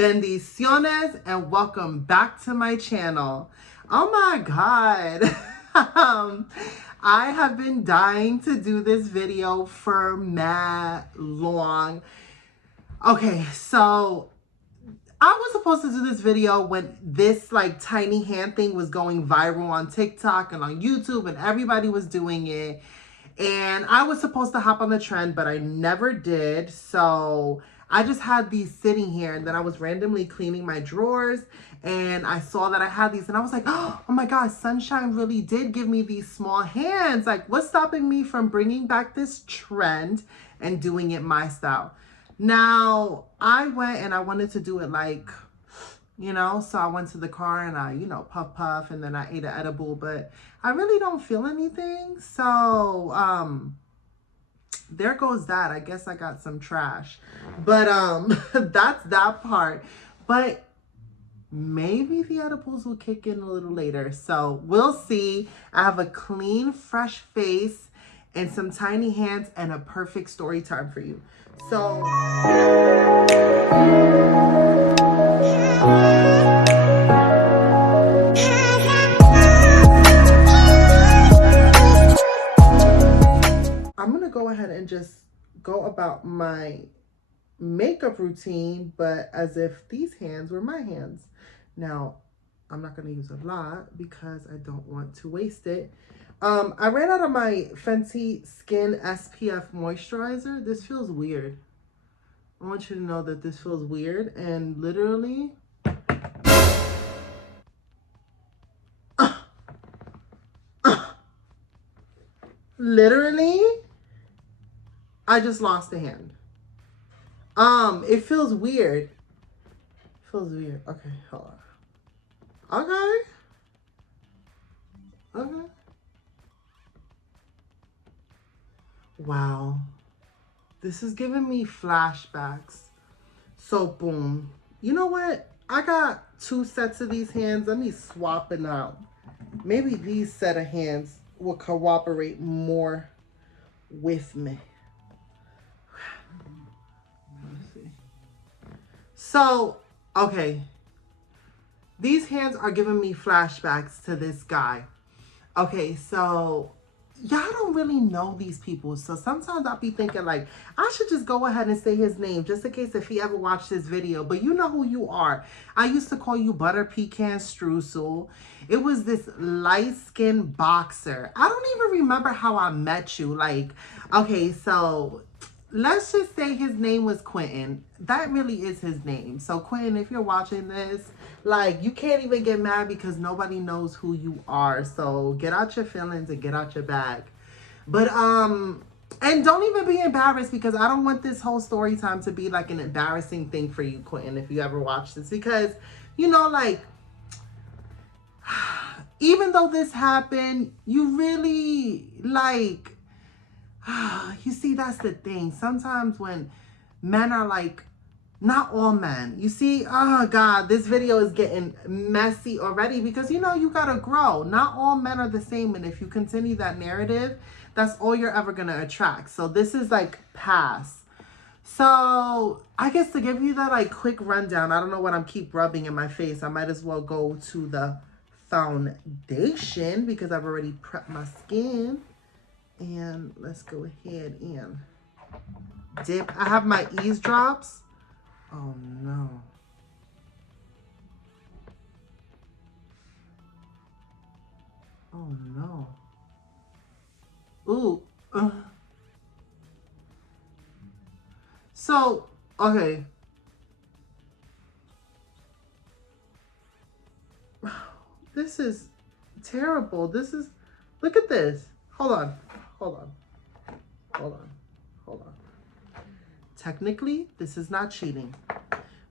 Bendiciones and welcome back to my channel. Oh my God. I have been dying to do this video for mad long. Okay, so I was supposed to do this video when this like tiny hand thing was going viral on TikTok and on YouTube and everybody was doing it. And I was supposed to hop on the trend, but I never did. So I just had these sitting here, and then I was randomly cleaning my drawers and I saw that I had these and I was like, oh my God, Sunshine really did give me these small hands. Like, what's stopping me from bringing back this trend and doing it my style? Now, I went and I wanted to do it like, so I went to the car and I, puff, and then I ate an edible, but I really don't feel anything. So, there goes that. I guess I got some trash, but, that's that part. But maybe the edibles will kick in a little later. So we'll see. I have a clean, fresh face and some tiny hands and a perfect story time for you. So I'm going to go ahead and just go about my makeup routine, but as if these hands were my hands. Now, I'm not going to use a lot because I don't want to waste it. I ran out of my Fenty Skin SPF moisturizer. This feels weird. I want you to know that this feels weird, and literally literally I just lost a hand. It feels weird. It feels weird. Okay, hold on. Okay. Wow. This is giving me flashbacks. So, boom. You know what? I got 2 sets of these hands. Let me swap it out. Maybe these set of hands will cooperate more with me. So, okay, these hands are giving me flashbacks to this guy. Okay, so y'all don't really know these people. So sometimes I'll be thinking like, I should just go ahead and say his name just in case if he ever watched this video. But you know who you are. I used to call you Butter Pecan Streusel. It was this light-skinned boxer. I don't even remember how I met you. Like, okay, so let's just say his name was Quentin. That really is his name. So Quentin, if you're watching this, like, you can't even get mad because nobody knows who you are. So get out your feelings and get out your bag. But, and don't even be embarrassed because I don't want this whole story time to be like an embarrassing thing for you, Quentin, if you ever watch this. Because, like, even though this happened, you really, like, you see, that's the thing. Sometimes when men are like, not all men, you see, oh God, this video is getting messy already because, you gotta grow. Not all men are the same. And if you continue that narrative, that's all you're ever going to attract. So this is like pass. So I guess to give you that like quick rundown, I don't know what I'm keep rubbing in my face. I might as well go to the foundation because I've already prepped my skin. And let's go ahead and dip. I have my eavesdrops. Oh no. Oh no. Ooh. So, okay. This is terrible. This is, look at this. Hold on. Technically, this is not cheating,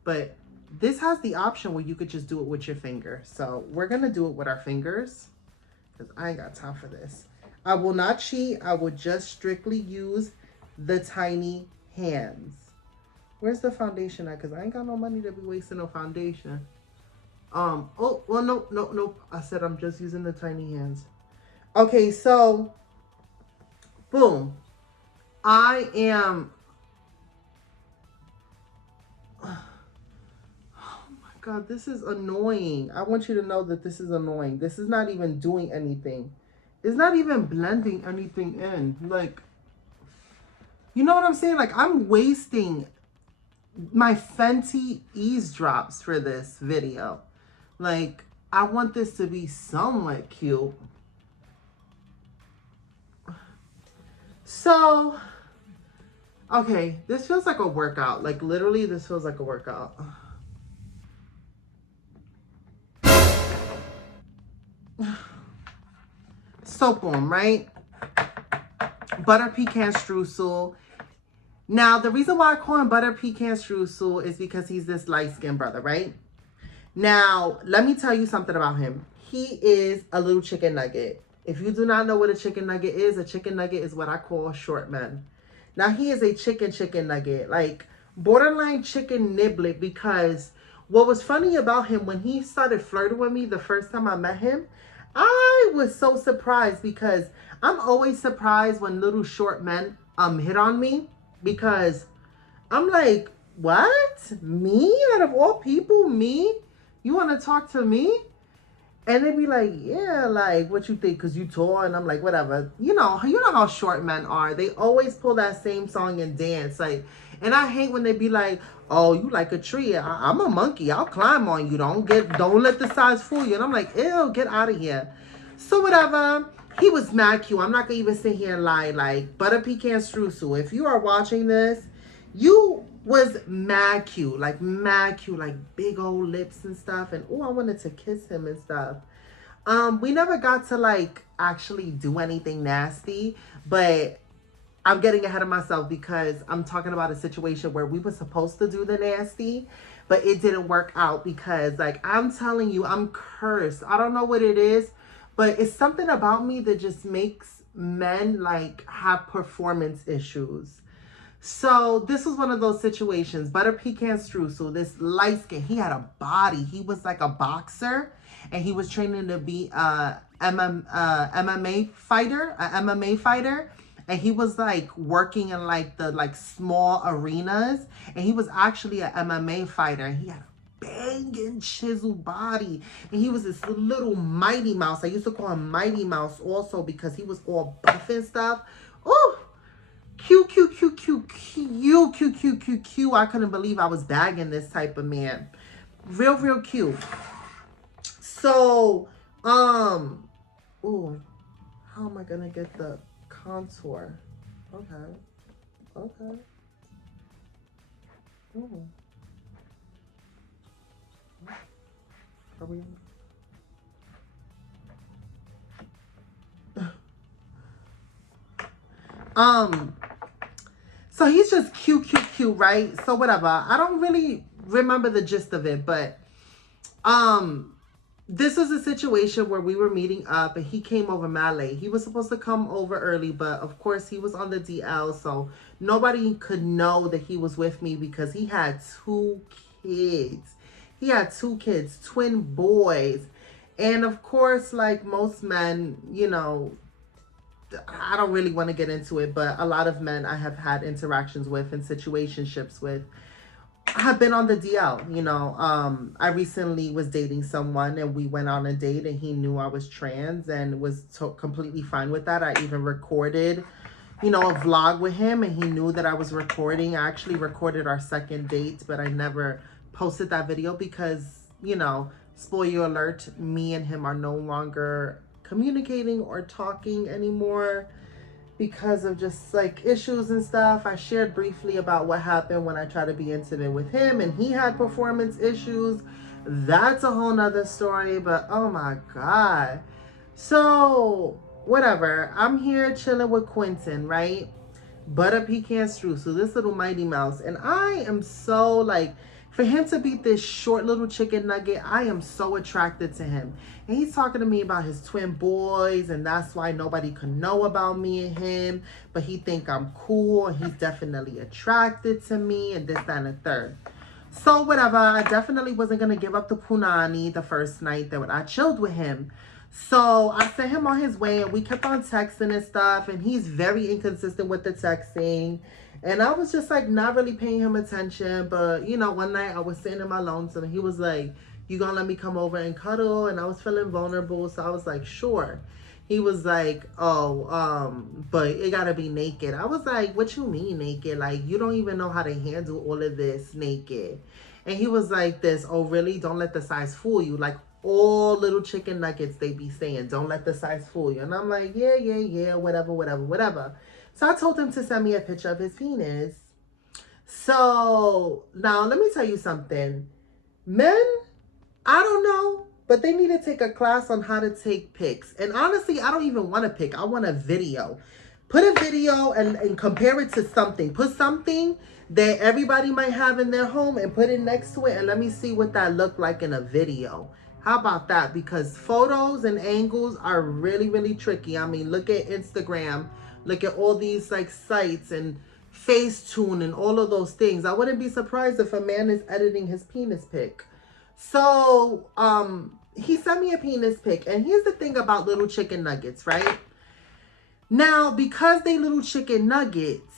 but this has the option where you could just do it with your finger. So we're going to do it with our fingers because I ain't got time for this. I will not cheat. I will just strictly use the tiny hands. Where's the foundation at? Because I ain't got no money to be wasting no foundation. Oh, well, nope. I said I'm just using the tiny hands. Okay, so boom. I am, God, this is annoying. I want you to know that this is annoying. This is not even doing anything. It's not even blending anything in. Like, you know what I'm saying? Like, I'm wasting my Fenty eavesdrops for this video. Like, I want this to be somewhat cute. So, okay, this feels like a workout. Like, literally, this feels like a workout. Soap on, right? Butter pecan streusel. Now, the reason why I call him butter pecan streusel is because he's this light-skinned brother, right? Now, let me tell you something about him. He is a little chicken nugget. If you do not know what a chicken nugget is what I call short men. Now, he is a chicken nugget, like borderline chicken niblet, because what was funny about him when he started flirting with me the first time I met him, I was so surprised, because I'm always surprised when little short men hit on me, because I'm like, what? Me? Out of all people, me? You want to talk to me? And they be like, yeah, like, what you think? Because you tall. And I'm like, whatever. You know how short men are. They always pull that same song and dance. Like, and I hate when they be like, oh, you like a tree. I'm a monkey. I'll climb on you. Don't let the size fool you. And I'm like, ew, get out of here. So whatever. He was mad cute. I'm not going to even sit here and lie. Like, butter pecan streusel. If you are watching this, you was mad cute, like big old lips and stuff. And oh, I wanted to kiss him and stuff. We never got to like actually do anything nasty, but I'm getting ahead of myself because I'm talking about a situation where we were supposed to do the nasty, but it didn't work out because, like, I'm telling you, I'm cursed. I don't know what it is, but it's something about me that just makes men like have performance issues. So this was one of those situations. Butter pecan streusel, this light skin, he had a body. He was like a boxer, and he was training to be a MMA fighter. And he was like working in like the small arenas, and he was actually an MMA fighter. He had a banging chiseled body, and he was this little Mighty Mouse. I used to call him Mighty Mouse also because he was all buff and stuff. Ooh. Cute. I couldn't believe I was bagging this type of man. Real cute. So, ooh, how am I gonna get the contour? Okay. Ooh. Are we? So he's just cute, right? So whatever. I don't really remember the gist of it, but this was a situation where we were meeting up and he came over mad late. He was supposed to come over early, but of course he was on the DL, so nobody could know that he was with me because he had 2 kids. He had 2 kids, twin boys. And of course, like most men, you know, I don't really want to get into it, but a lot of men I have had interactions with and situationships with have been on the DL. You know, I recently was dating someone and we went on a date and he knew I was trans and was completely fine with that. I even recorded, you know, a vlog with him and he knew that I was recording. I actually recorded our second date, but I never posted that video because, you know, spoiler alert, me and him are no longer communicating or talking anymore because of just like issues and stuff. I shared briefly about what happened when I tried to be intimate with him and he had performance issues. That's a whole nother story, but oh my God. So whatever, I'm here chilling with Quentin, right? Butter pecan streusel, this little Mighty Mouse, and I am so like, for him to be this short little chicken nugget, I am so attracted to him. And he's talking to me about his twin boys, and that's why nobody could know about me and him. But he think I'm cool, and he's definitely attracted to me, and this, that, and the third. So whatever, I definitely wasn't going to give up the punani the first night that I chilled with him. So I sent him on his way, and we kept on texting and stuff, and he's very inconsistent with the texting. And I was just like not really paying him attention. But you know, one night I was sitting in my lonesome and he was like, "You gonna let me come over and cuddle?" And I was feeling vulnerable, so I was like, "Sure." He was like, "Oh, but it gotta be naked." I was like, "What you mean naked? Like you don't even know how to handle all of this naked." And he was like, "This, oh really? Don't let the size fool you." Like all little chicken nuggets they be saying, "Don't let the size fool you." And I'm like, "Yeah, yeah, yeah, whatever, whatever, whatever." So I told him to send me a picture of his penis. So now let me tell you something. Men, I don't know, but they need to take a class on how to take pics. And honestly, I don't even want a pic. I want a video. Put a video and compare it to something. Put something that everybody might have in their home and put it next to it and let me see what that looked like in a video. How about that? Because photos and angles are really, really tricky. I mean, look at Instagram. Look at all these like sites and Facetune and all of those things. I wouldn't be surprised if a man is editing his penis pic. So, he sent me a penis pic. And here's the thing about little chicken nuggets, right? Now, because they little chicken nuggets,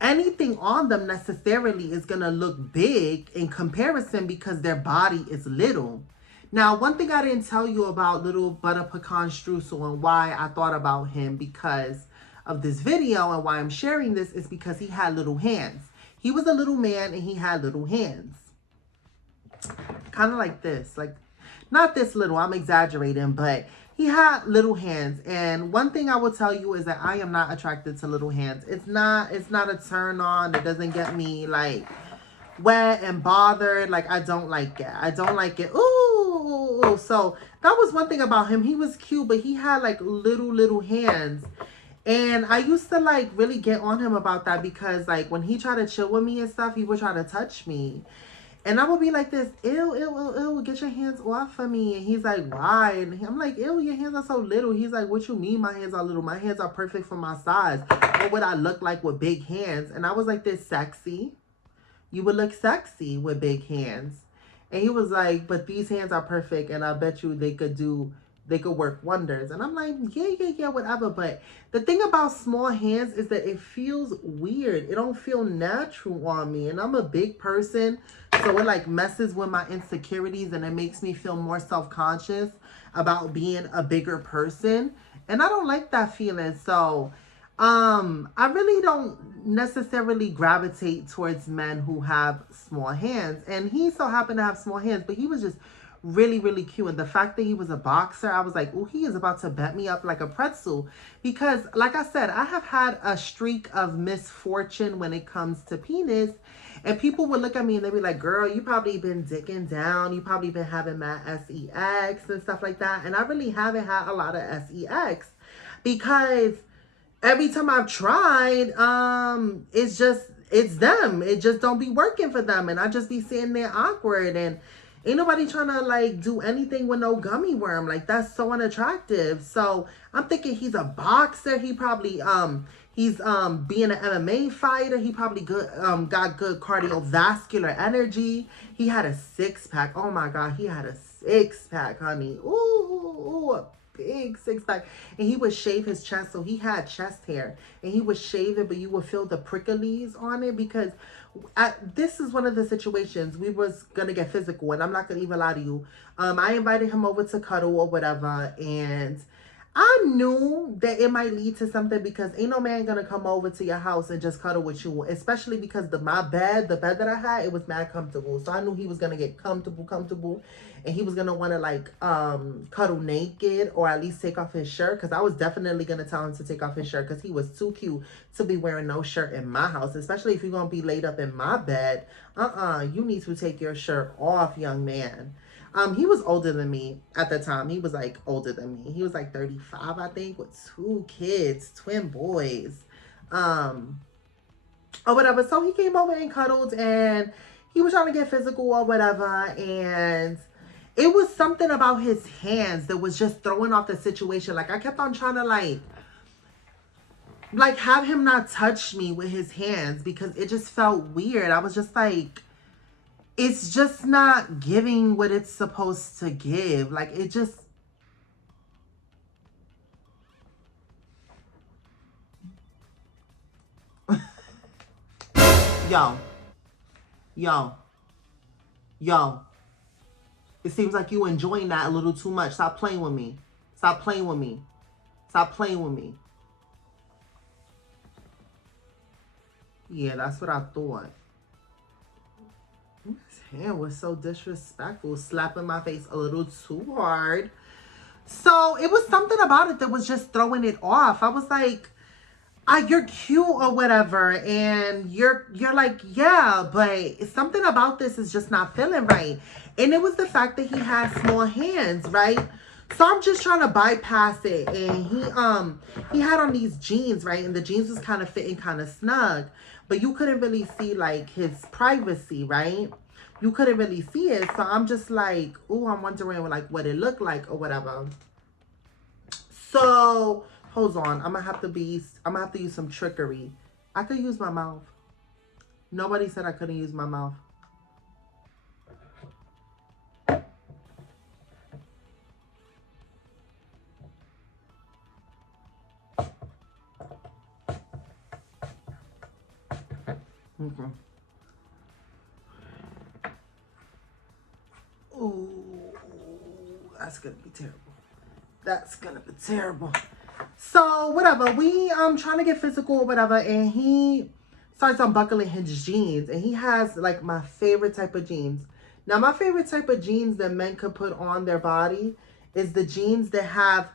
anything on them necessarily is going to look big in comparison because their body is little. Now, one thing I didn't tell you about little butter pecan streusel and why I thought about him because of this video and why I'm sharing this is because he had little hands. He was a little man and he had little hands. Kind of like this, like not this little, I'm exaggerating, but he had little hands. And one thing I will tell you is that I am not attracted to little hands. It's not a turn on. It doesn't get me like wet and bothered. Like I don't like it. I don't like it. Ooh. So that was one thing about him. He was cute, but he had like little hands. And I used to like really get on him about that because like when he tried to chill with me and stuff, he would try to touch me. And I would be like this, ew, ew, ew, ew, get your hands off of me. And he's like, why? And I'm like, ew, your hands are so little. He's like, what you mean my hands are little? My hands are perfect for my size. What would I look like with big hands? And I was like, this sexy. You would look sexy with big hands. And he was like, but these hands are perfect. And I bet you they could work wonders. And I'm like, yeah, whatever. But the thing about small hands is that it feels weird. It don't feel natural on me. And I'm a big person. So it like messes with my insecurities and it makes me feel more self-conscious about being a bigger person. And I don't like that feeling. So I really don't necessarily gravitate towards men who have small hands. And he so happened to have small hands, but he was just really cute. And the fact that he was a boxer, I was like, oh, he is about to bet me up like a pretzel. Because like I said, I have had a streak of misfortune when it comes to penis. And people would look at me and they'd be like, girl, you probably been dicking down. You probably been having mad sex and stuff like that. And I really haven't had a lot of sex because every time I've tried, it's them. It just don't be working for them. And I just be sitting there awkward and ain't nobody trying to like do anything with no gummy worm. Like that's so unattractive. So I'm thinking he's a boxer. He probably, he's being an MMA fighter. He probably got good cardiovascular energy. He had a six-pack. Oh my God, he had a six-pack, honey. Ooh, a big six-pack. And he would shave his chest, so he had chest hair. And he would shave it, but you would feel the pricklies on it because this is one of the situations we was gonna get physical, and I'm not gonna even lie to you. I invited him over to cuddle or whatever, and I knew that it might lead to something because ain't no man gonna come over to your house and just cuddle with you, especially because the bed that I had, it was mad comfortable. So I knew he was gonna get comfortable, and he was gonna want to like cuddle naked or at least take off his shirt, because I was definitely gonna tell him to take off his shirt because he was too cute to be wearing no shirt in my house, especially if you're gonna be laid up in my bed. You need to take your shirt off, young man. He was older than me at the time. He was like older than me. He was like 35, I think, with 2 kids, twin boys, or whatever. So he came over and cuddled, and he was trying to get physical or whatever. And it was something about his hands that was just throwing off the situation. Like I kept on trying to like have him not touch me with his hands because it just felt weird. I was just like, it's just not giving what it's supposed to give. Like it just, Yo. Yo. Yo. It seems like you enjoying that a little too much. Stop playing with me. Stop playing with me. Stop playing with me. Yeah, that's what I thought. His hand was so disrespectful, slapping my face a little too hard. So it was something about it that was just throwing it off. I was like, you're cute or whatever, and you're like, yeah, but something about this is just not feeling right. And it was the fact that he had small hands, right? So I'm just trying to bypass it. And he had on these jeans, right? And the jeans was kind of fitting kind of snug, but you couldn't really see like his privacy, right? You couldn't really see it. So I'm just like, oh, I'm wondering like what it looked like or whatever. So hold on, I'm gonna have to use some trickery. I could use my mouth. Nobody said I couldn't use my mouth. Okay. Ooh, that's gonna be terrible. That's gonna be terrible. So whatever, we trying to get physical or whatever, and he starts unbuckling his jeans, and he has like my favorite type of jeans. Now my favorite type of jeans that men could put on their body is the jeans that have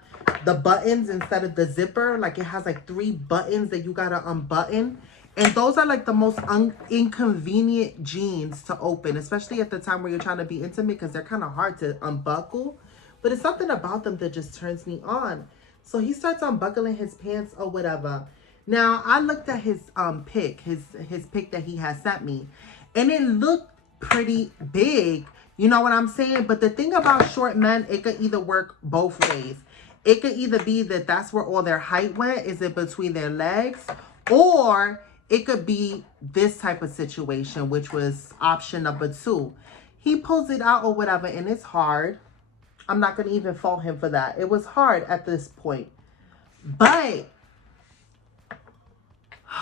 the buttons instead of the zipper. Like it has like 3 buttons that you gotta unbutton. And those are like the most inconvenient jeans to open, especially at the time where you're trying to be intimate, because they're kind of hard to unbuckle. But it's something about them that just turns me on. So he starts unbuckling his pants or whatever. Now I looked at his pic, his pic that he had sent me, and it looked pretty big. You know what I'm saying? But the thing about short men, it could either work both ways. It could either be that that's where all their height went, is it between their legs, or it could be this type of situation, which was option number 2. He pulls it out or whatever, and it's hard. I'm not going to even fault him for that. It was hard at this point. But,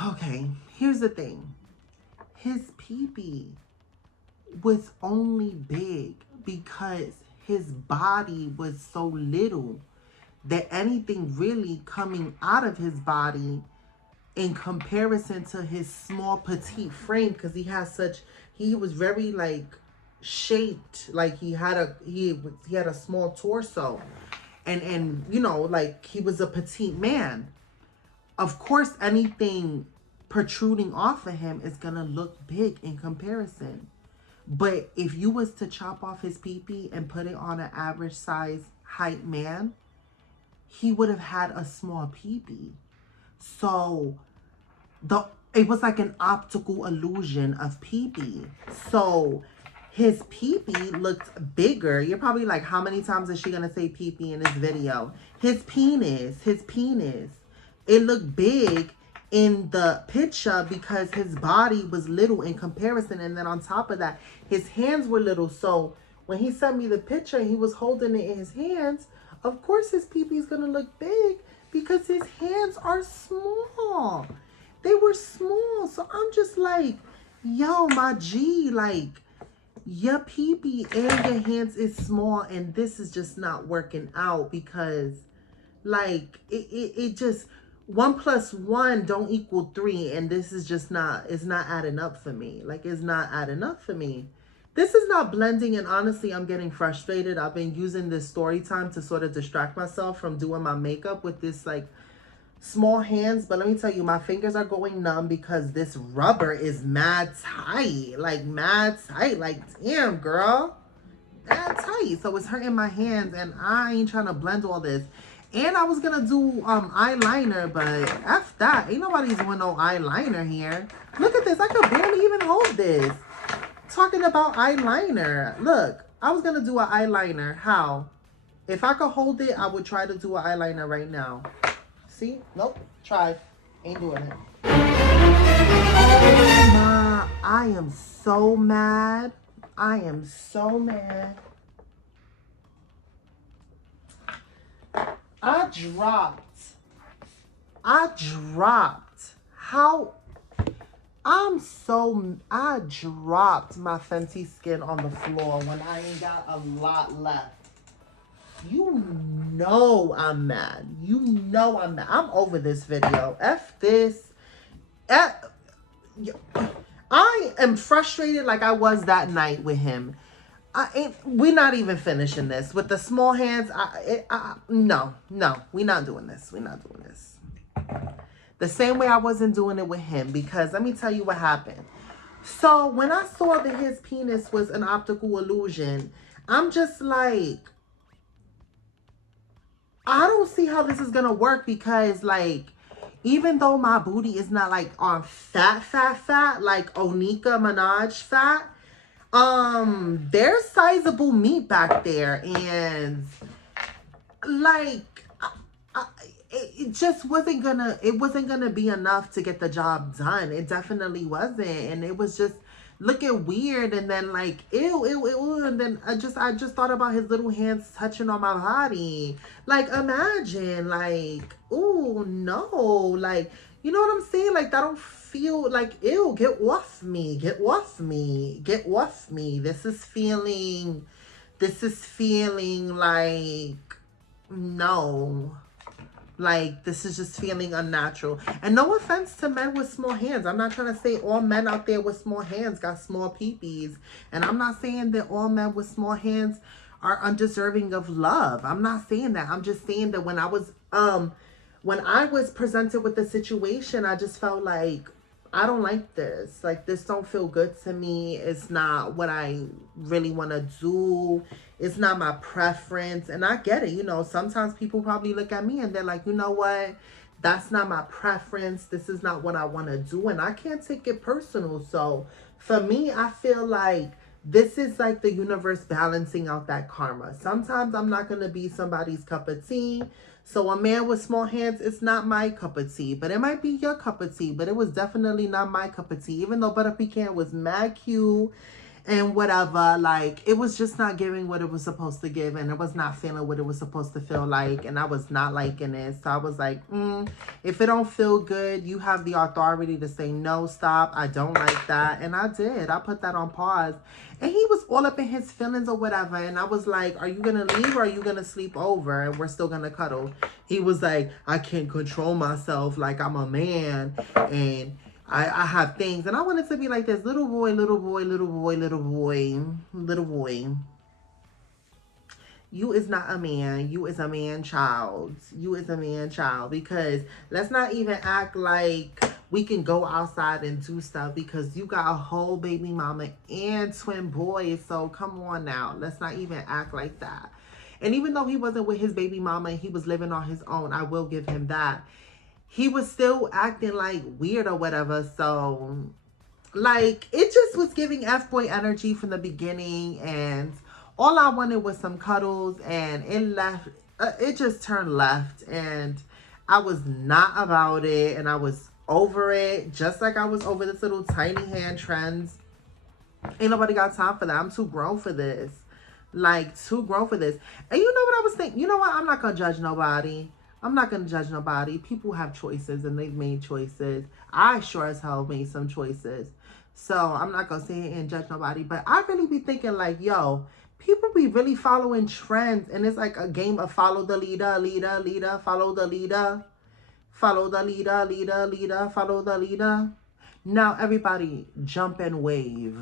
okay, here's the thing. His pee-pee was only big because his body was so little that anything really coming out of his body in comparison to his small petite frame, because he was very like shaped, like he had a small torso, and you know, like he was a petite man. Of course anything protruding off of him is gonna look big in comparison. But if you was to chop off his pee-pee and put it on an average size height man, he would have had a small pee-pee. So it was like an optical illusion of pee-pee. So his pee-pee looked bigger. You're probably like, how many times is she gonna say pee-pee in this video? His penis. It looked big in the picture because his body was little in comparison. And then on top of that, his hands were little. So when he sent me the picture, he was holding it in his hands. Of course his pee-pee is gonna look big because his hands are small. They were small. So I'm just like, yo, my G, like, your pee-pee and your hands is small, and this is just not working out because, like, it just, 1 + 1 don't equal 3, and this is just not, it's not adding up for me. Like, it's not adding up for me. This is not blending, and honestly, I'm getting frustrated. I've been using this story time to sort of distract myself from doing my makeup with this, like, small hands. But let me tell you, my fingers are going numb because this rubber is mad tight. Like, mad tight. Like, damn, girl. Mad tight. So it's hurting my hands, and I ain't trying to blend all this. And I was going to do eyeliner, but F that. Ain't nobody's doing no eyeliner here. Look at this. I could barely even hold this. Talking about eyeliner. Look, I was going to do an eyeliner. How? If I could hold it, I would try to do an eyeliner right now. See? Nope. Tried. Ain't doing it. Oh my. I am so mad. I am so mad. I dropped. How? I dropped my Fenty skin on the floor when I ain't got a lot left. You know I'm mad. You know I'm mad. I'm over this video. F this. F, I am frustrated like I was that night with him. We're not even finishing this. With the small hands, no, we're not doing this. We're not doing this. The same way I wasn't doing it with him, because let me tell you what happened. So when I saw that his penis was an optical illusion, I'm just like, I don't see how this is going to work, because like, even though my booty is not like on fat, like Onika Minaj fat, there's sizable meat back there, and like, it just wasn't gonna be enough to get the job done. It definitely wasn't, and it was just looking weird. And then like, ew, and then I just thought about his little hands touching on my body. Like, imagine, like, oh no, like, you know what I'm saying? Like, that don't feel like, ew, get off me. This is feeling like, no. Like, this is just feeling unnatural. And no offense to men with small hands. I'm not trying to say all men out there with small hands got small peepees. And I'm not saying that all men with small hands are undeserving of love. I'm not saying that. I'm just saying that when I was presented with the situation, I just felt like, I don't like this. Like, this don't feel good to me. It's not what I really want to do. It's not my preference. And I get it. You know, sometimes people probably look at me and they're like, you know what? That's not my preference. This is not what I want to do. And I can't take it personal. So for me, I feel like this is like the universe balancing out that karma. Sometimes I'm not going to be somebody's cup of tea. So a man with small hands, it's not my cup of tea. But it might be your cup of tea. But it was definitely not my cup of tea. Even though Butter Pecan was mad cute and whatever, like, it was just not giving what it was supposed to give. And it was not feeling what it was supposed to feel like. And I was not liking it. So I was like, if it don't feel good, you have the authority to say, no, stop. I don't like that. And I did. I put that on pause. And he was all up in his feelings or whatever. And I was like, are you going to leave or are you going to sleep over? And we're still going to cuddle. He was like, I can't control myself. Like, I'm a man. And I have things. And I wanted to be like this. Little boy. You is not a man. You is a man child. Because let's not even act like we can go outside and do stuff, because you got a whole baby mama and twin boys. So come on now. Let's not even act like that. And even though he wasn't with his baby mama and he was living on his own, I will give him that. He was still acting like weird or whatever. So like, it just was giving F-boy energy from the beginning. And all I wanted was some cuddles, and it just turned left, and I was not about it, and I was over it, just like I was over this little tiny hand trends. Ain't nobody got time for that. I'm too grown for this. Like, too grown for this. And you know what I was thinking? You know what? I'm not going to judge nobody. People have choices, and they've made choices. I sure as hell made some choices. So I'm not going to sit here and judge nobody. But I really be thinking like, yo, people be really following trends. And it's like a game of follow the leader, follow the leader. Follow the leader, follow the leader. Now everybody jump and wave.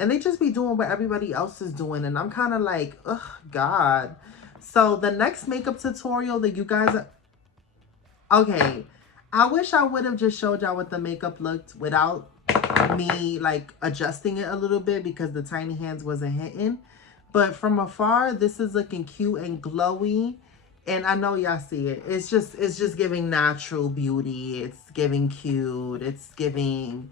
And they just be doing what everybody else is doing. And I'm kind of like, ugh, God. So the next makeup tutorial that you guys are... Okay, I wish I would have just showed y'all what the makeup looked without me like adjusting it a little bit, because the tiny hands wasn't hitting. But from afar, this is looking cute and glowy. And I know y'all see it. It's just giving natural beauty. It's giving cute. It's giving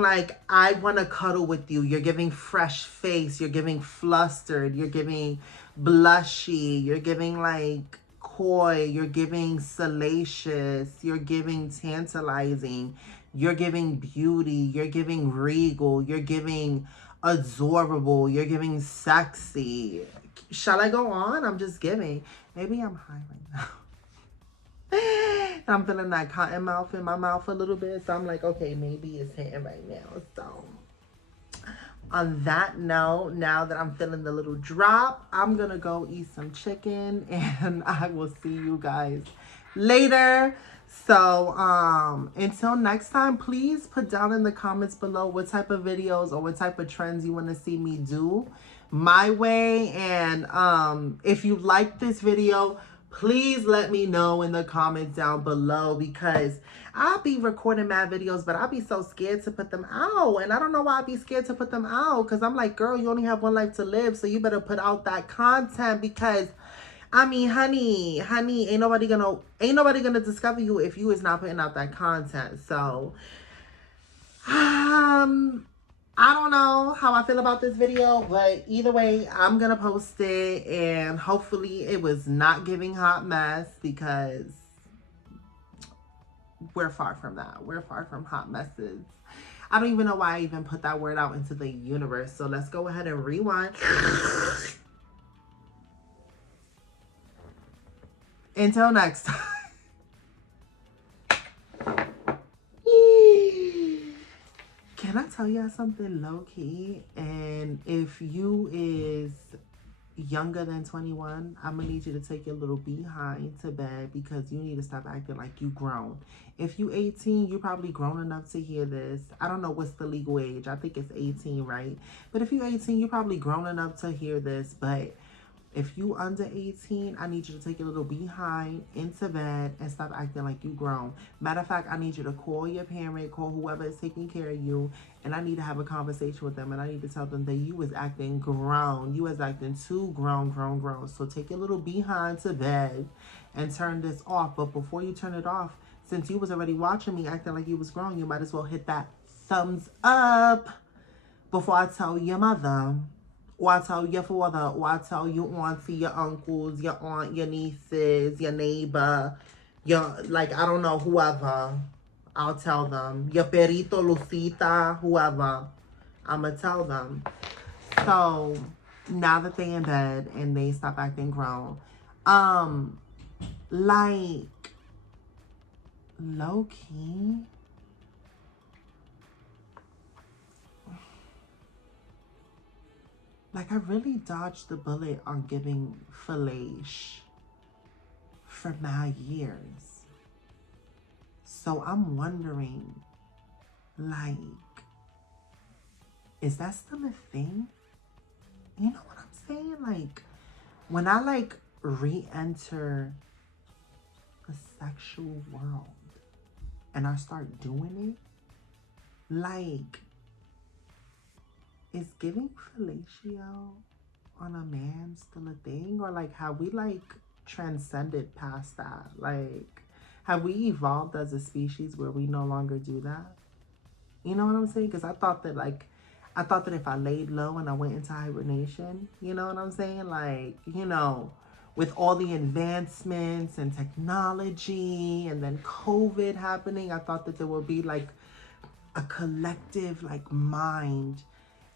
like, I want to cuddle with you. You're giving fresh face. You're giving flustered. You're giving blushy. You're giving like coy. You're giving salacious. You're giving tantalizing. You're giving beauty. You're giving regal. You're giving adorable. You're giving sexy. Shall I go on? I'm just giving. Maybe I'm high right And I'm feeling that cotton mouth in my mouth a little bit. So I'm like, okay, maybe it's hitting right now. So on that note, now that I'm feeling the little drop, I'm going to go eat some chicken. And I will see you guys later. So until next time, please put down in the comments below what type of videos or what type of trends you want to see me do my way. And if you like this video, please let me know in the comments down below, because I'll be recording mad videos, but I'll be so scared to put them out. And I don't know why I'd be scared to put them out, because I'm like, girl, you only have one life to live, so you better put out that content. Because I mean, honey, ain't nobody gonna discover you if you is not putting out that content. So I don't know how I feel about this video, but either way, I'm gonna post it, and hopefully it was not giving hot mess, because we're far from that. We're far from hot messes. I don't even know why I even put that word out into the universe. So let's go ahead and rewind. Until next time. Can I tell y'all something low key? And if you is younger than 21, I'm gonna need you to take your little behind to bed, because you need to stop acting like you grown. If you 18, you probably grown enough to hear this. I don't know what's the legal age. I think it's 18, right? But if you 18, you probably grown enough to hear this. But if you under 18, I need you to take your little behind into bed and stop acting like you grown. Matter of fact, I need you to call your parent, call whoever is taking care of you, and I need to have a conversation with them, and I need to tell them that you was acting grown. You was acting too grown. So take your little behind to bed and turn this off. But before you turn it off, since you was already watching me acting like you was grown, you might as well hit that thumbs up before I tell your mother, or I tell your father, or I tell your auntie, your uncles, your aunt, your nieces, your neighbor, your, like, I don't know, whoever. I'll tell them. Your perito, Lucita, whoever. I'm going to tell them. So, now that they in bed and they stop acting grown, like, low-key, like, I really dodged the bullet on giving fellation for mad years. So I'm wondering, like, is that still a thing? You know what I'm saying? Like, when I, like, re-enter the sexual world and I start doing it, like, is giving fellatio on a man still a thing? Or, like, have we, like, transcended past that? Like, have we evolved as a species where we no longer do that? You know what I'm saying? Because I thought that if I laid low and I went into hibernation, you know what I'm saying? Like, you know, with all the advancements and technology and then COVID happening, I thought that there would be, like, a collective, like, mind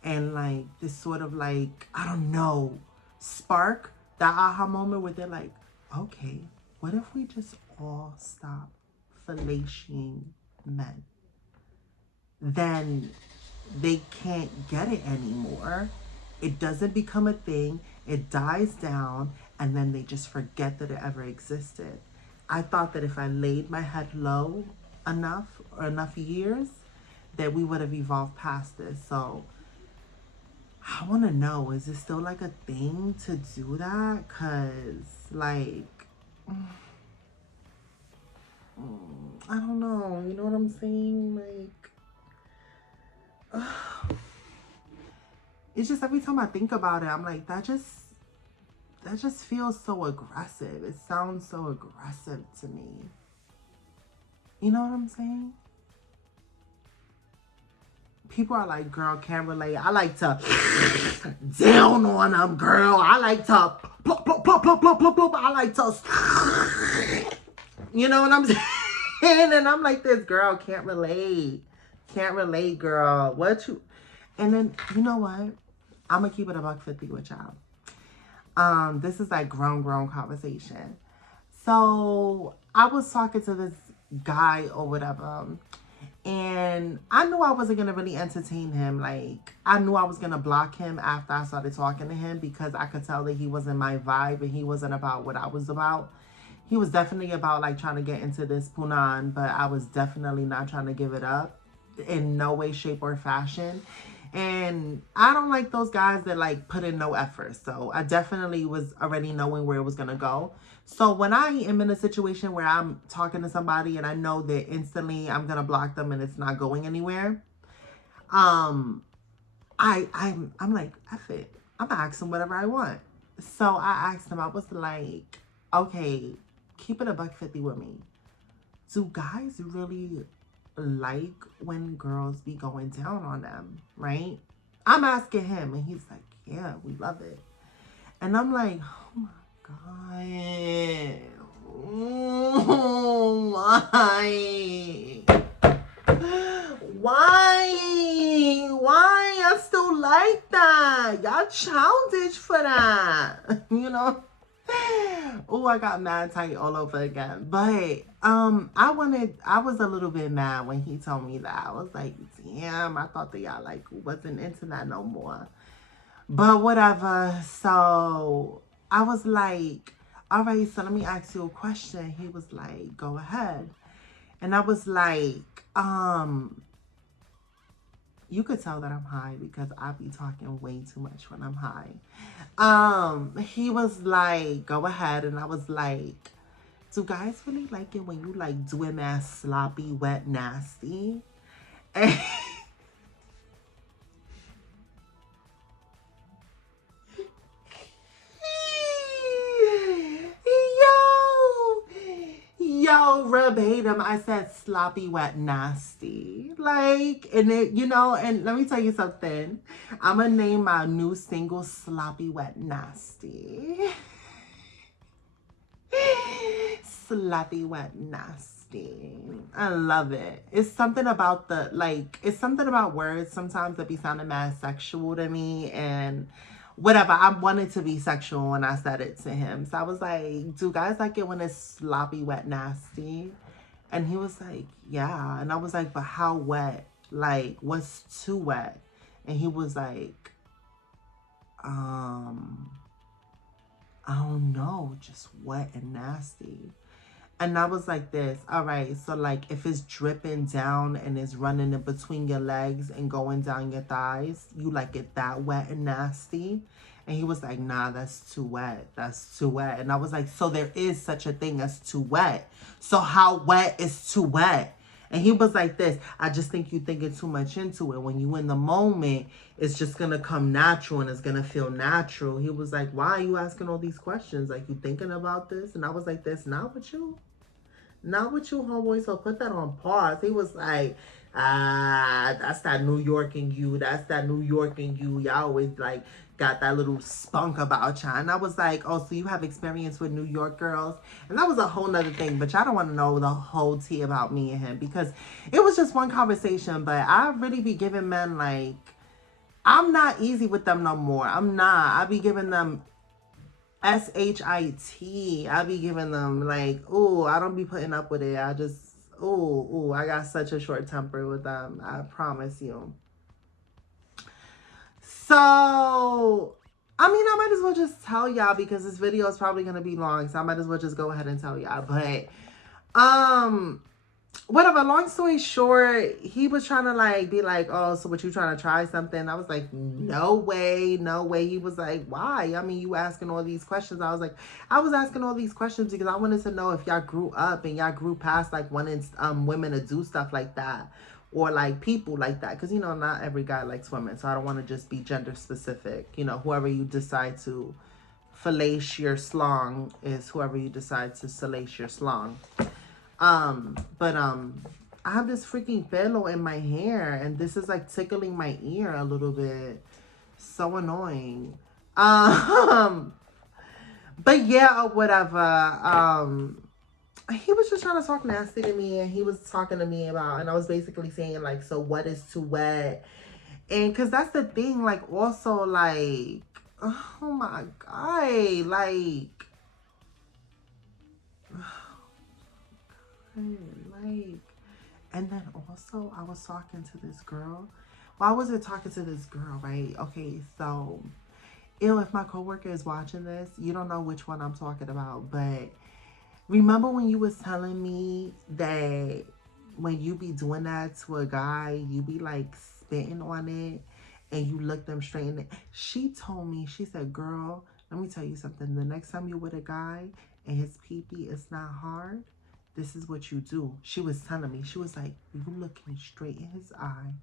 and, like, this sort of, like, I don't know, spark, that aha moment where they're like, okay, what if we just all stop fellating men? Then they can't get it anymore. It doesn't become a thing. It dies down, and then they just forget that it ever existed. I thought that if I laid my head low enough, or enough years, that we would have evolved past this. So I want to know, is it still, like, a thing to do that? Because, like, I don't know. You know what I'm saying? Like, it's just every time I think about it, I'm like, that just feels so aggressive. It sounds so aggressive to me. You know what I'm saying? People are like, girl, can't relate. I like to down on them, girl. I like to plop, plop, plop, plop, plop, plop, plop. I like to, you know what I'm saying? And I'm like, this girl can't relate. Can't relate, girl. What you? And then, you know what? I'm going to keep it $150 with y'all. This is like grown conversation. So I was talking to this guy or whatever, and I knew I wasn't gonna really entertain him. Like, I knew I was gonna block him after I started talking to him, because I could tell that he wasn't my vibe and he wasn't about what I was about. He was definitely about like trying to get into this punan, but I was definitely not trying to give it up in no way, shape, or fashion. And I don't like those guys that like put in no effort. So I definitely was already knowing where it was gonna go. So when I am in a situation where I'm talking to somebody and I know that instantly I'm gonna block them and it's not going anywhere, I'm like, F it. I'm gonna ask them whatever I want. So I asked him, I was like, okay, keep it a $150 with me. Do guys really like when girls be going down on them, right? I'm asking him and he's like, yeah, we love it. And I'm like, oh my God. Oh, why? Why I still like that? Y'all childish for that. You know? Oh, I got mad tight all over again. But I was a little bit mad when he told me that. I was like, damn, I thought that y'all like wasn't into that no more. But whatever. So I was like, all right, so let me ask you a question. He was like, go ahead. And I was like, you could tell that I'm high because I be talking way too much when I'm high. He was like, go ahead. And I was like, do guys really like it when you like do him as sloppy, wet, nasty? And Yo, verbatim, I said sloppy, wet, nasty. Like, and it, you know, and let me tell you something. I'm gonna name my new single Sloppy, Wet, Nasty. Sloppy, wet, nasty. I love it. It's something about the, like, it's something about words sometimes that be sounding mad sexual to me, and whatever. I wanted to be sexual when I said it to him. So I was like, do guys like it when it's sloppy, wet, nasty? And he was like, yeah. And I was like, but how wet? Like, what's too wet? And he was like, I don't know, just wet and nasty. And I was like this, all right, so like if it's dripping down and it's running in between your legs and going down your thighs, you like it that wet and nasty? And he was like, nah, that's too wet. That's too wet. And I was like, so there is such a thing as too wet. So how wet is too wet? And he was like this, I just think you thinking too much into it. When you in the moment, it's just going to come natural and it's going to feel natural. He was like, why are you asking all these questions? Like, you thinking about this? And I was like, this not with you. Not with you, homeboy. So put that on pause. He was like, that's that New York in you. That's that New York in you. Y'all always like got that little spunk about y'all. And I was like, oh, so you have experience with New York girls? And that was a whole nother thing. But y'all don't want to know the whole tea about me and him, because it was just one conversation. But I really be giving men like, I'm not easy with them no more. I'm not. I be giving them SHIT. I be giving them like, oh, I don't be putting up with it. I just, oh, I got such a short temper with them. I promise you. So, I mean, I might as well just tell y'all, because this video is probably going to be long. So I might as well just go ahead and tell y'all. But, whatever, long story short, he was trying to like be like, oh, so what, you trying to try something? I was like, no way. He was like, why? I mean, you asking all these questions. I was like, I was asking all these questions because I wanted to know if y'all grew up and y'all grew past like wanting women to do stuff like that, or like people like that, because you know not every guy likes women, so I don't want to just be gender specific. You know, whoever you decide to fillet your slong is whoever you decide to fillet your slong. But I have this freaking pelo in my hair, and this is like tickling my ear a little bit. So annoying. But yeah, or whatever. He was just trying to talk nasty to me, and he was talking to me about, and I was basically saying like, so what is too wet? And cause that's the thing, like also like, oh my God, like, Like, and then also I was talking to this girl. Well, I wasn't talking to this girl, right? Okay, so if my coworker is watching this, you don't know which one I'm talking about, but remember when you was telling me that when you be doing that to a guy, you be like spitting on it and you look them straight in the... She told me, she said, girl, let me tell you something. The next time you're with a guy and his pee-pee is not hard, this is what you do. She was telling me, she was like, you look him straight in his eye,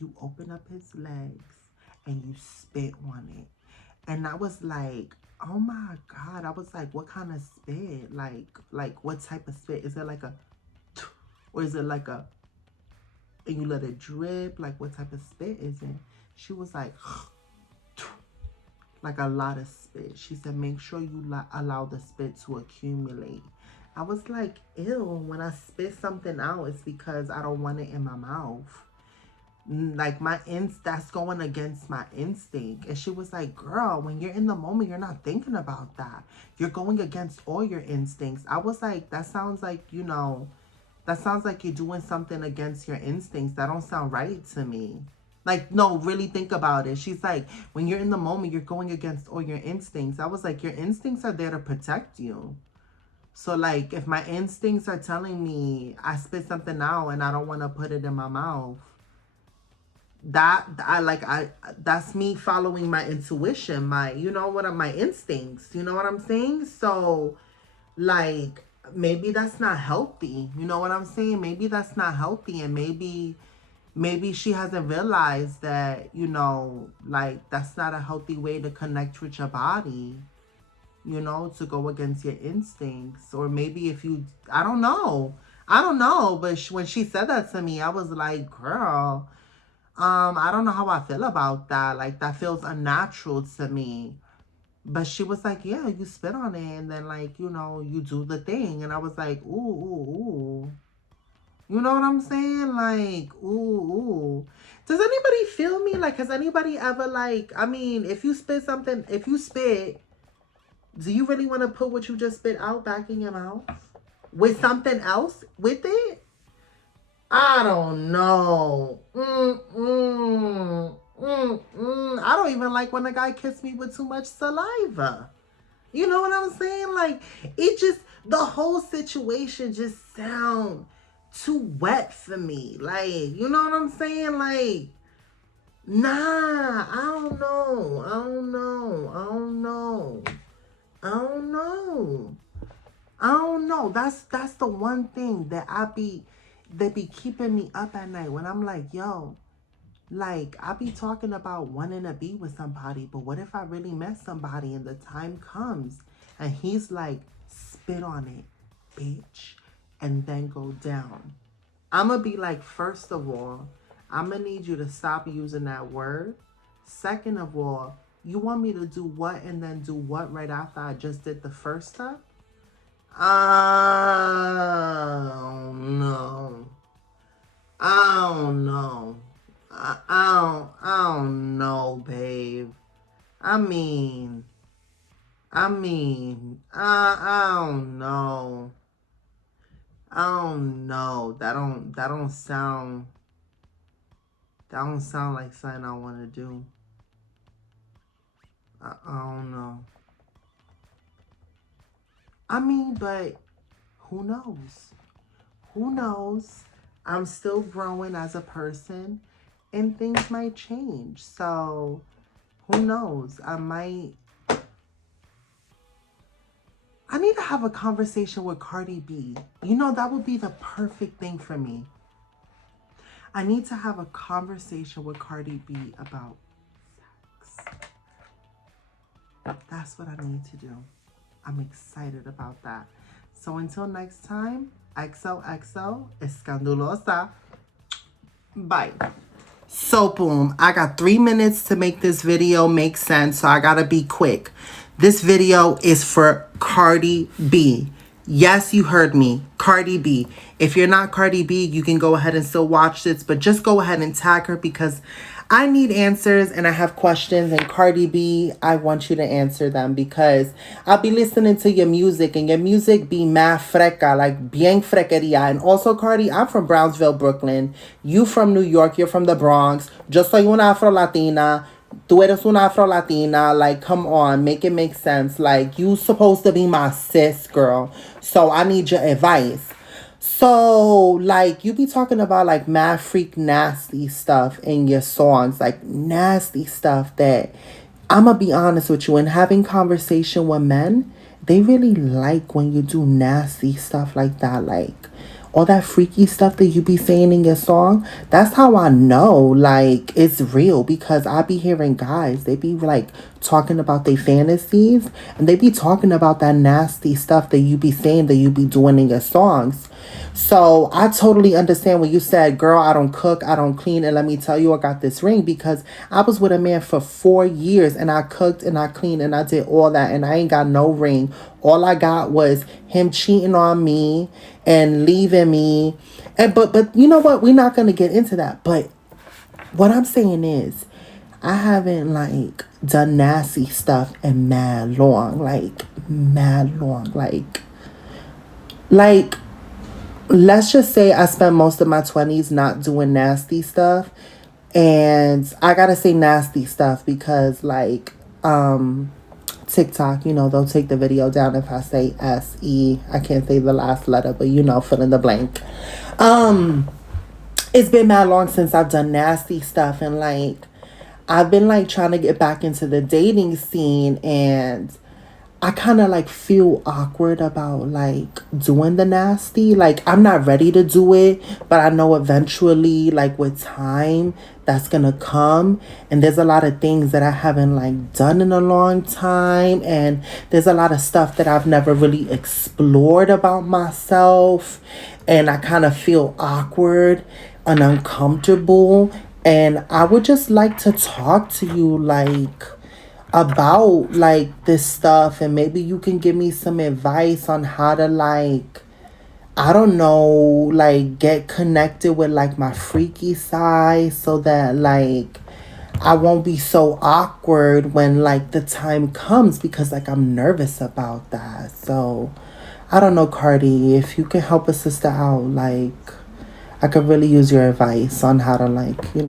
you open up his legs, and you spit on it. And I was like, oh my God. I was like, what kind of spit? Like what type of spit? Is it like a, or is it like a, and you let it drip? Like what type of spit is it? She was like, like a lot of spit. She said, make sure you allow the spit to accumulate. I was like, ew, when I spit something out, it's because I don't want it in my mouth. Like that's going against my instinct. And she was like, girl, when you're in the moment, you're not thinking about that. You're going against all your instincts. I was like, that sounds like, you know, that sounds like you're doing something against your instincts. That don't sound right to me. Like, no, really think about it. She's like, when you're in the moment, you're going against all your instincts. I was like, your instincts are there to protect you. So like, if my instincts are telling me I spit something out and I don't want to put it in my mouth, that's me following my intuition, my, you know what, my instincts, you know what I'm saying? So like, maybe that's not healthy, you know what I'm saying? Maybe that's not healthy, and maybe she hasn't realized that, you know, like, that's not a healthy way to connect with your body, you know, to go against your instincts. Or maybe if you, I don't know, but when she said that to me, I was like, girl, I don't know how I feel about that. Like, that feels unnatural to me. But she was like, yeah, you spit on it and then, like, you know, you do the thing. And I was like, ooh, ooh, ooh. You know what I'm saying? Like, ooh, ooh. Does anybody feel me? Like, has anybody ever, like, I mean, if you spit, do you really want to put what you just spit out back in your mouth? With something else with it? I don't know. I don't even like when a guy kisses me with too much saliva. You know what I'm saying? Like, it just, the whole situation just sounds too wet for me. Like, you know what I'm saying? Like, nah, I don't know. That's the one thing that they be keeping me up at night when I'm like, yo, like, I be talking about wanting to be with somebody, but what if I really met somebody and the time comes and he's like, spit on it, bitch, and then go down. I'm going to be like, first of all, I'm going to need you to stop using that word. Second of all, you want me to do what and then do what right after I just did the first step? Oh, no. I don't know. I don't know, babe. I mean, I don't know. I don't know. That don't sound like something I want to do. I don't know. I mean, but who knows? Who knows? I'm still growing as a person and things might change. So who knows? I need to have a conversation with Cardi B. You know, that would be the perfect thing for me. I need to have a conversation with Cardi B about sex. That's what I need to do. I'm excited about that. So until next time, XOXO Escandulosa. Bye. So boom, I got 3 minutes to make this video make sense, so I gotta be quick. This video is for Cardi B. Yes, you heard me, Cardi B. If you're not Cardi B, you can go ahead and still watch this, but just go ahead and tag her because I need answers and I have questions. And Cardi B, I want you to answer them because I'll be listening to your music and your music be mad freca, like bien frequeria. And also, Cardi, I'm from Brownsville, Brooklyn. You from New York. You're from the Bronx. Yo soy una Afro-Latina. Tú eres una Afro-Latina. Like, come on. Make it make sense. Like, you supposed to be my sis, girl. So I need your advice. So, like, you be talking about, like, mad freak nasty stuff in your songs. Like, nasty stuff that, I'm gonna be honest with you. And having conversation with men, they really like when you do nasty stuff like that. Like, all that freaky stuff that you be saying in your song. That's how I know, like, it's real. Because I be hearing guys, they be, like, talking about their fantasies. And they be talking about that nasty stuff that you be saying that you be doing in your songs. So I totally understand when you said, girl, I don't cook, I don't clean. And let me tell you, I got this ring because I was with a man for 4 years and I cooked and I cleaned and I did all that. And I ain't got no ring. All I got was him cheating on me and leaving me. And but you know what? We're not going to get into that. But what I'm saying is, I haven't, like, done nasty stuff in mad long. Like, mad long. Like, let's just say I spent most of my 20s not doing nasty stuff. And I gotta say nasty stuff because, like, TikTok, you know, they'll take the video down if I say S-E. I can't say the last letter, but, you know, fill in the blank. It's been mad long since I've done nasty stuff. And, like, I've been, like, trying to get back into the dating scene. And I kind of, like, feel awkward about, like, doing the nasty. Like, I'm not ready to do it, but I know eventually, like, with time, that's gonna come. And there's a lot of things that I haven't, like, done in a long time. And there's a lot of stuff that I've never really explored about myself. And I kind of feel awkward and uncomfortable. And I would just like to talk to you, like, about, like, this stuff. And maybe you can give me some advice on how to, like, I don't know, like, get connected with, like, my freaky side so that, like, I won't be so awkward when, like, the time comes because, like, I'm nervous about that. So I don't know, Cardi, if you can help a sister out, like, I could really use your advice on how to, like, you know.